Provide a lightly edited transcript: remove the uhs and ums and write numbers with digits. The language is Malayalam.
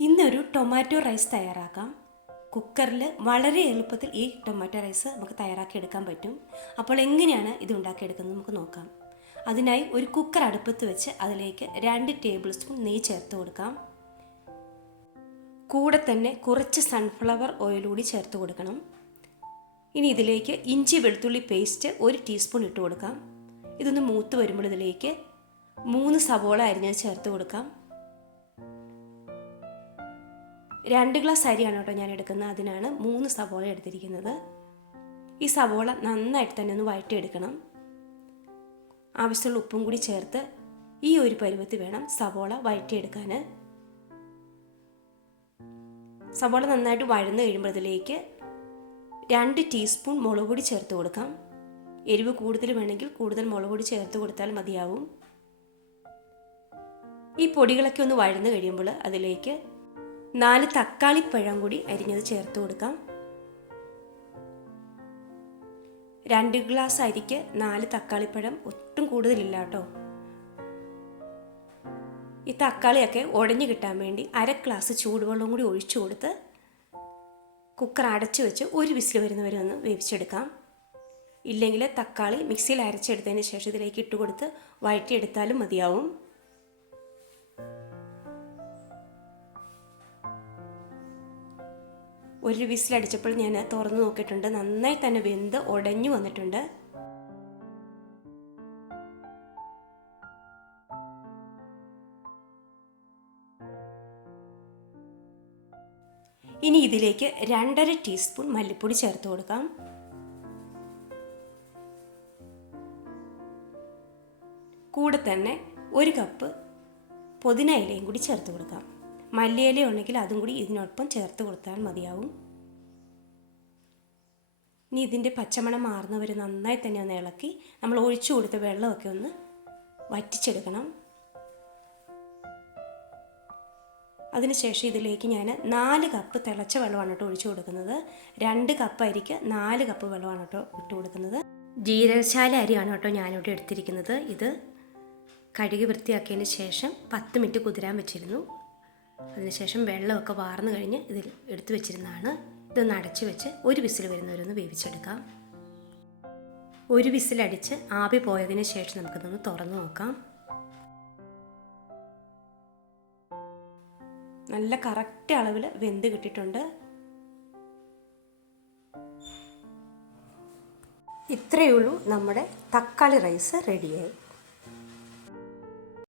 ഇന്നൊരു ടൊമാറ്റോ റൈസ് തയ്യാറാക്കാം. കുക്കറിൽ വളരെ എളുപ്പത്തിൽ ഈ ടൊമാറ്റോ റൈസ് നമുക്ക് തയ്യാറാക്കി എടുക്കാൻ പറ്റും. അപ്പോൾ എങ്ങനെയാണ് ഇത് ഉണ്ടാക്കിയെടുക്കുന്നത് നമുക്ക് നോക്കാം. അതിനായി ഒരു കുക്കർ അടുപ്പത്ത് വെച്ച് അതിലേക്ക് 2 ടേബിൾ സ്പൂൺ നെയ്യ് ചേർത്ത് കൊടുക്കാം. കൂടെ തന്നെ കുറച്ച് സൺഫ്ലവർ ഓയിൽ കൂടി ചേർത്ത് കൊടുക്കണം. ഇനി ഇതിലേക്ക് ഇഞ്ചി വെളുത്തുള്ളി പേസ്റ്റ് 1 ടീസ്പൂൺ ഇട്ട് കൊടുക്കാം. ഇതൊന്ന് മൂത്ത് വരുമ്പോൾ ഇതിലേക്ക് 3 സവോള അരിഞ്ഞത് ചേർത്ത് കൊടുക്കാം. 2 ഗ്ലാസ് അരിയാണ് കേട്ടോ ഞാൻ എടുക്കുന്നത്, അതിനാണ് 3 സവോള എടുത്തിരിക്കുന്നത്. ഈ സവോള നന്നായിട്ട് തന്നെ ഒന്ന് വഴറ്റിയെടുക്കണം. ആവശ്യമുള്ള ഉപ്പും കൂടി ചേർത്ത് ഈ ഒരു പരുവത്തിൽ വേണം സവോള വഴറ്റിയെടുക്കാൻ. സവോള നന്നായിട്ട് വഴന്ന് കഴിയുമ്പോൾ ഇതിലേക്ക് 2 ടീസ്പൂൺ മുളക് പൊടി ചേർത്ത് കൊടുക്കാം. എരിവ് കൂടുതൽ വേണമെങ്കിൽ കൂടുതൽ മുളക് പൊടി ചേർത്ത് കൊടുത്താൽ മതിയാവും. ഈ പൊടികളൊക്കെ ഒന്ന് വഴന്ന് കഴിയുമ്പോൾ അതിലേക്ക് 4 തക്കാളിപ്പഴം കൂടി അരിഞ്ഞത് ചേർത്ത് കൊടുക്കാം. 2 ഗ്ലാസ് അരിക്ക് 4 തക്കാളിപ്പഴം ഒട്ടും കൂടുതലില്ല കേട്ടോ. ഈ തക്കാളിയൊക്കെ ഉടഞ്ഞു കിട്ടാൻ വേണ്ടി 1/2 ഗ്ലാസ് ചൂടുവെള്ളം കൂടി ഒഴിച്ചു കൊടുത്ത് കുക്കർ അടച്ചു വെച്ച് 1 വിസിൽ വരുന്നവരെ ഒന്ന് വേവിച്ചെടുക്കാം. ഇല്ലെങ്കിൽ തക്കാളി മിക്സിയിൽ അരച്ചെടുത്തതിന് ശേഷം ഇതിലേക്ക് ഇട്ട് കൊടുത്ത് വഴറ്റിയെടുത്താലും മതിയാവും. ഒരു വിസിലടിച്ചപ്പോൾ ഞാൻ തുറന്ന് നോക്കിയിട്ടുണ്ട്, നന്നായി തന്നെ വെന്ത് ഉടഞ്ഞു വന്നിട്ടുണ്ട്. ഇനി ഇതിലേക്ക് 2.5 ടീസ്പൂൺ മല്ലിപ്പൊടി ചേർത്ത് കൊടുക്കാം. കൂടെ തന്നെ 1 കപ്പ് പുതിന ഇലയും കൂടി ചേർത്ത് കൊടുക്കാം. മല്ലിയില ഉണ്ടെങ്കിൽ അതും കൂടി ഇതിനൊപ്പം ചേർത്ത് കൊടുത്താൽ മതിയാവും. ഇനി ഇതിൻ്റെ പച്ചമണം മാറുന്നവരെ നന്നായി തന്നെ ഒന്ന് ഇളക്കി നമ്മൾ ഒഴിച്ചു കൊടുത്ത വെള്ളമൊക്കെ ഒന്ന് വറ്റിച്ചെടുക്കണം. അതിനുശേഷം ഇതിലേക്ക് ഞാൻ 4 കപ്പ് തിളച്ച വെള്ളമാണ് കേട്ടോ ഒഴിച്ചു കൊടുക്കുന്നത്. 2 കപ്പ് അരിക്ക് 4 കപ്പ് വെള്ളമാണ് കേട്ടോ ഇട്ട് കൊടുക്കുന്നത്. ജീരകശാല അരിയാണ് കേട്ടോ ഞാനിവിടെ എടുത്തിരിക്കുന്നത്. ഇത് കഴുകി വൃത്തിയാക്കിയതിന് ശേഷം 10 മിനിറ്റ് കുതിരാൻ വെച്ചിരുന്നു. അതിനുശേഷം വെള്ളമൊക്കെ വാർന്നു കഴിഞ്ഞ് ഇതിൽ എടുത്തു വെച്ചിരുന്നതാണ്. ഇതൊന്ന് അടച്ചു വെച്ച് 1 വിസിൽ വരുന്നവരൊന്ന് വേവിച്ചെടുക്കാം. 1 വിസിലടിച്ച് ആവി പോയതിന് ശേഷം നമുക്കിതൊന്ന് തുറന്നു നോക്കാം. നല്ല കറക്റ്റ് അളവിൽ വെന്ത് കിട്ടിയിട്ടുണ്ട്. ഇത്രയേ ഉള്ളൂ, നമ്മുടെ തക്കാളി റൈസ് റെഡിയായി.